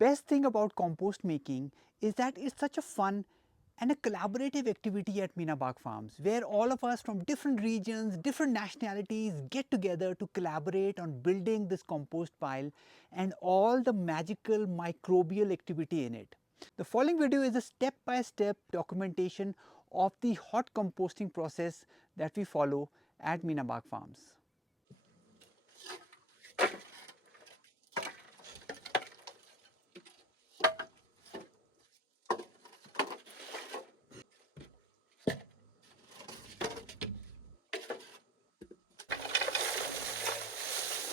best thing about compost making is that it's such a fun and a collaborative activity at MeenaBagh Farms, where all of us from different regions, different nationalities get together to collaborate on building this compost pile and all the magical microbial activity in it. The following video is a step-by-step documentation of the hot composting process that we follow at MeenaBagh Farms.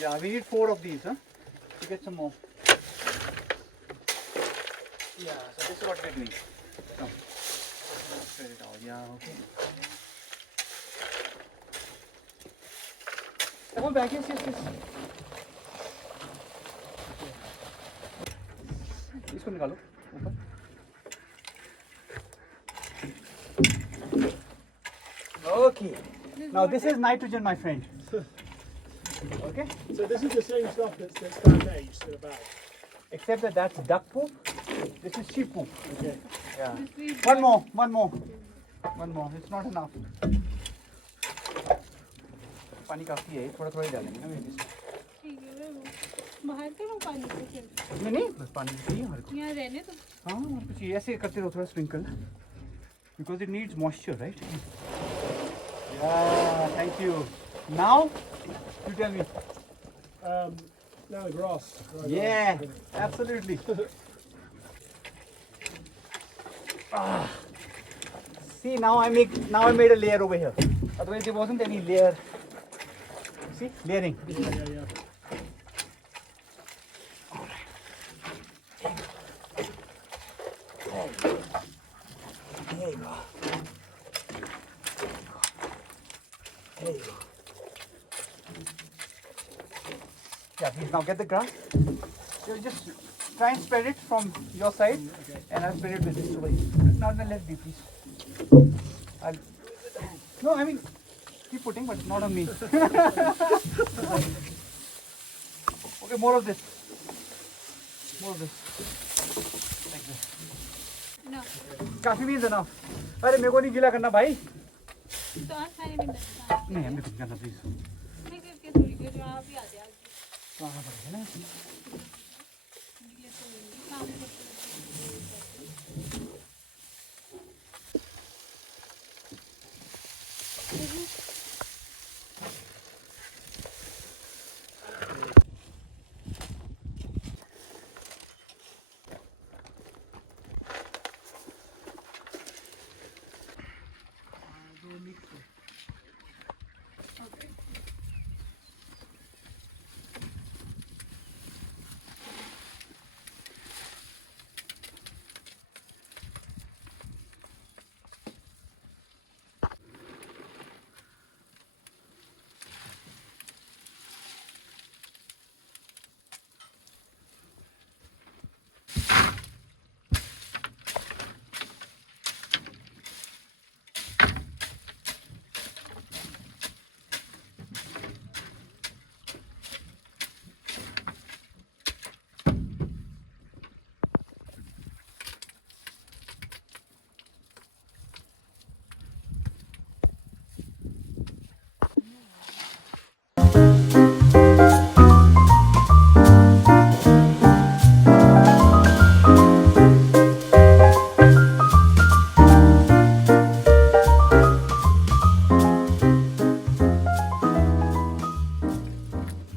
Yeah, we need 4 of these, huh? To get some more. Yeah, so this is what we're doing. Come. Let's spread it out. Yeah, okay. Come on back, yes. इसको निकालो ऊपर. Okay. Now this is nitrogen, my friend. Okay. So this is the same stuff that's bandaged in a bag. Except that that's duck poop. This is sheep poop. Okay. Yeah. One more. It's not enough. पानी काफी है, थोड़ा ही डालेंगे ना मेरे इसमें. ठीक है वो बाहर करो पानी से फिर. नहीं बस पानी चाहिए हमारे को. यहाँ रहने तो. हाँ हमारे को चाहिए, ऐसे करते रहो थोड़ा sprinkle. Because it needs moisture, right? Yeah, thank you. Now, you tell me. Now the grass. Yeah, absolutely. See, now I made a layer over here. Otherwise there wasn't any layer. See, layering. Yeah. There you go. Yeah, please now get the grass. So just try and spread it from your side, and I'll spread it with this over here. Not less deep, please. No, I mean, keep putting, but not on me. Okay, more of this. Like this. No. काफी means enough. अरे मेरे को नहीं गीला करना भाई. तो आप खाने में लगता है. नहीं हमें कुछ करना प्लीज. मैं करके थोड़ी देर आप भी आते हैं. कहाँ पर है ना? ये तो काम करते हैं.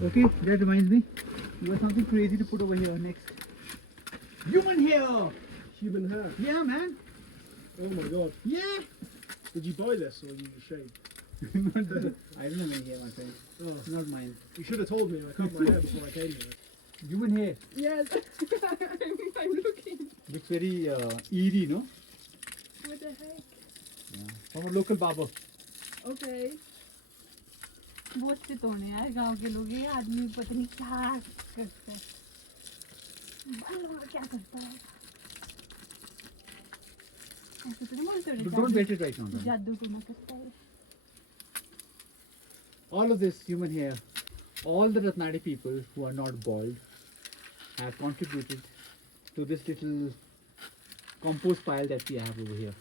Okay, that reminds me. You got something crazy to put over here next. Human hair! Human hair. Yeah, man. Oh my god. Yeah. Did you buy this or you just shaved? I don't know my hair, my friend. Oh, It's not mine. you should have told me. I cut my hair before I came here. Human hair. Yes. I'm looking. Looks very eerie, no? What the heck? Yeah. From a local barber. Okay. बहुत से तोड़े यार गांव के लोग. ये आदमी पता नहीं क्या करता है. क्या करता है? ऐसे तो नहीं बोलते. But don't wet it right now. जादू टूना करता है. All of this human hair, all the Ratnari people who are not bald have contributed to this little compost pile that we have over here.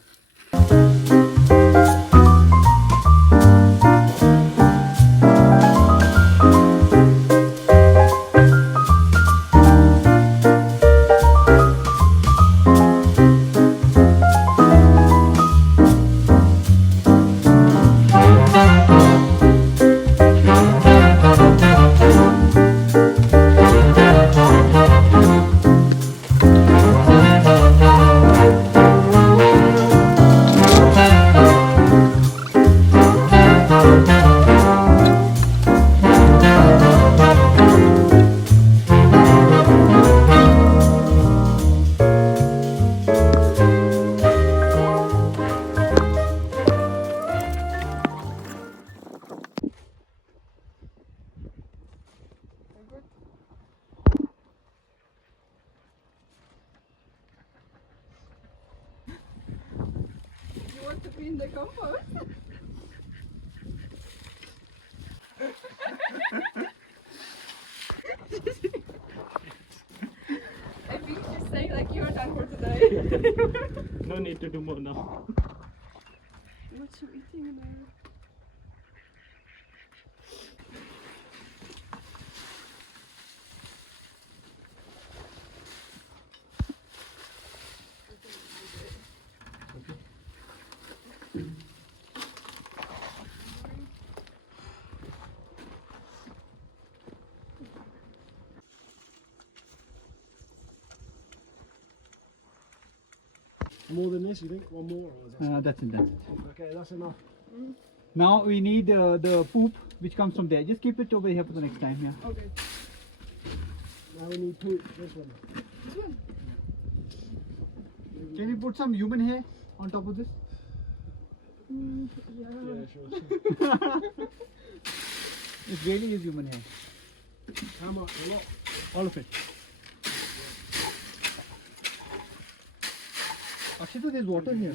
You want to be in the compost? I think she's saying like you're done for today. No need to do more now. What you eating now? More than this, you think? One more? Or is that That's it, that's it. okay, that's enough. Now we need the poop which comes from there. Just keep it over here for the next time, yeah. Okay. Now we need poop. This one. This one? Can you put some human hair on top of this? Yeah. Yeah, sure. It really is human hair. How much? A lot. All of it. Akshita, there's water here.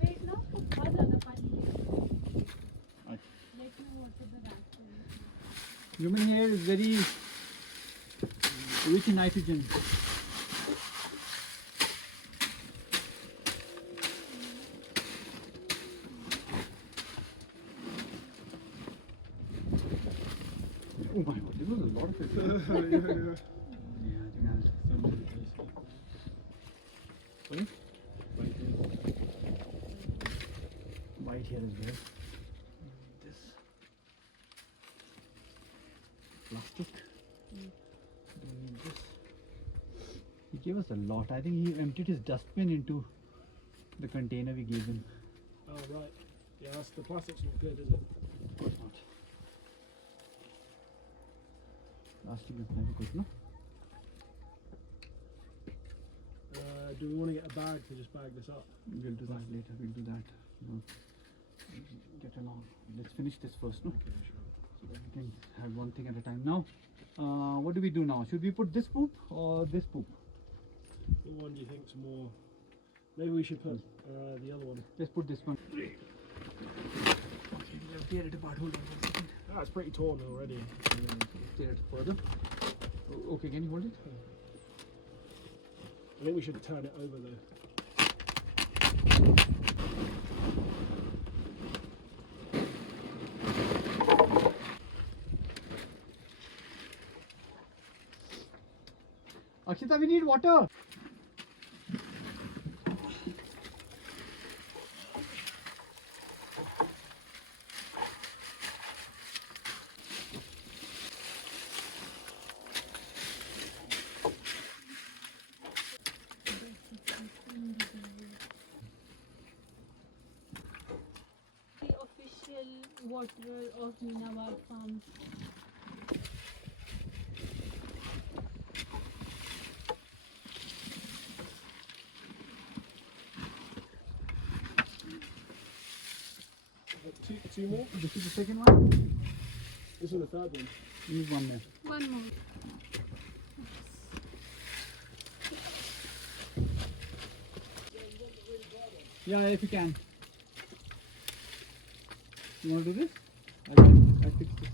Wait, now put बहुत ज़्यादा पानी है. Let me water the raspberry. Human hair is very rich in nitrogen. Oh my god, there was a lot of it. Yeah. Sorry? White here as well. This plastic. Don't need this. He gave us a lot. I think he emptied his dustbin into the container we gave him. Oh right. Yeah, that's, the plastic's not good, is it? Of course not. Plastic is never good, no? Do we want to get a bag to just bag this up? We'll do that later. We'll do that. No. Get along. Let's finish this first, no? Okay, sure. So that we can have one thing at a time. Now, what do we do now? Should we put this poop or this poop? What one do you think's more? Maybe we should put the other one. Let's put this one. Okay, we'll tear it apart. Hold on one second. Ah, it's pretty torn already. Tear it further. Okay, can you hold it? I think we should turn it over though. Akshita, we need water. The official waterer of MeenaBagh Farms. Two more? This is the second one. This is the third one. Use one there. One more. Yeah, if you can. You want to do this? I'll fix this.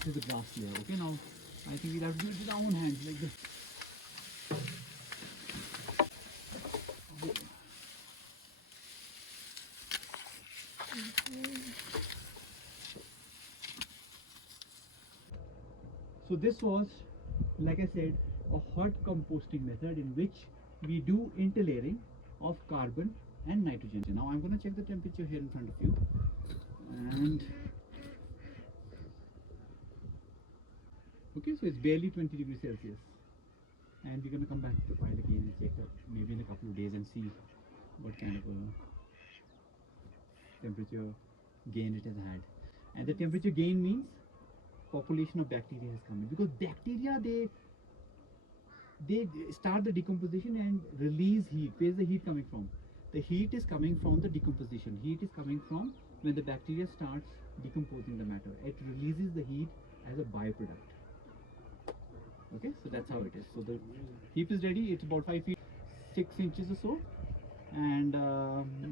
this is the grass layer. Okay, now I think we'll have to do it with our own hands like this. So this was, like I said, a hot composting method in which we do interlayering of carbon and nitrogen. Now I'm going to check the temperature here in front of you, and okay, so it's barely 20 degrees Celsius, and we're going to come back to the pile again and check that maybe in a couple of days and see what kind of a temperature gain it has had. And the temperature gain means population of bacteria has come in, because bacteria, they start the decomposition and release heat. Where's the heat coming from? The heat is coming from the decomposition. Heat is coming from when the bacteria starts decomposing the matter. It releases the heat as a byproduct. Okay, so that's how it is. So the heap is ready. It's about 5 feet 6 inches or so, and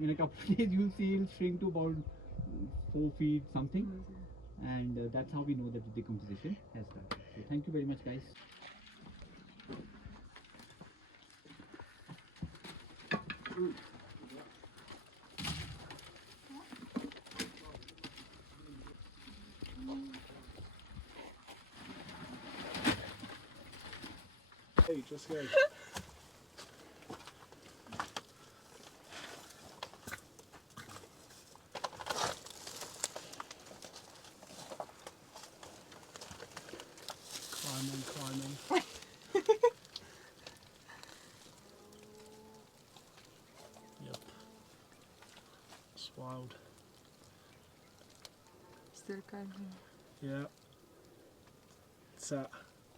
in a couple of days you'll see it'll shrink to about 4 feet something, and that's how we know that the decomposition has started. So thank you very much, guys. Hey, just go. Climbing. Yep. It's wild. Still climbing. Yeah. It's at,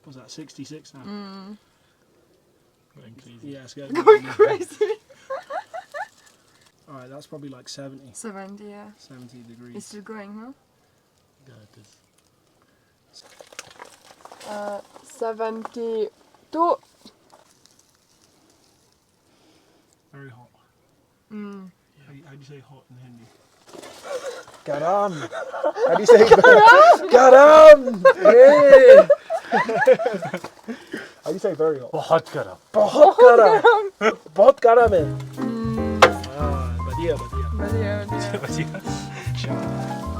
what's that, 66 now? Going crazy. Yeah, it's going Crazy. Alright, that's probably like 70. 70, yeah. 70 degrees. It's still going, huh? Yeah, it is. 72. Very hot. Mm. How do you say hot in Hindi? Garam. How do you say Garam? Yeah. How do you say very hot? बहुत गर्म. बहुत garam. बहुत garam है. बढ़िया बढ़िया. बढ़िया, बढ़िया. बढ़िया.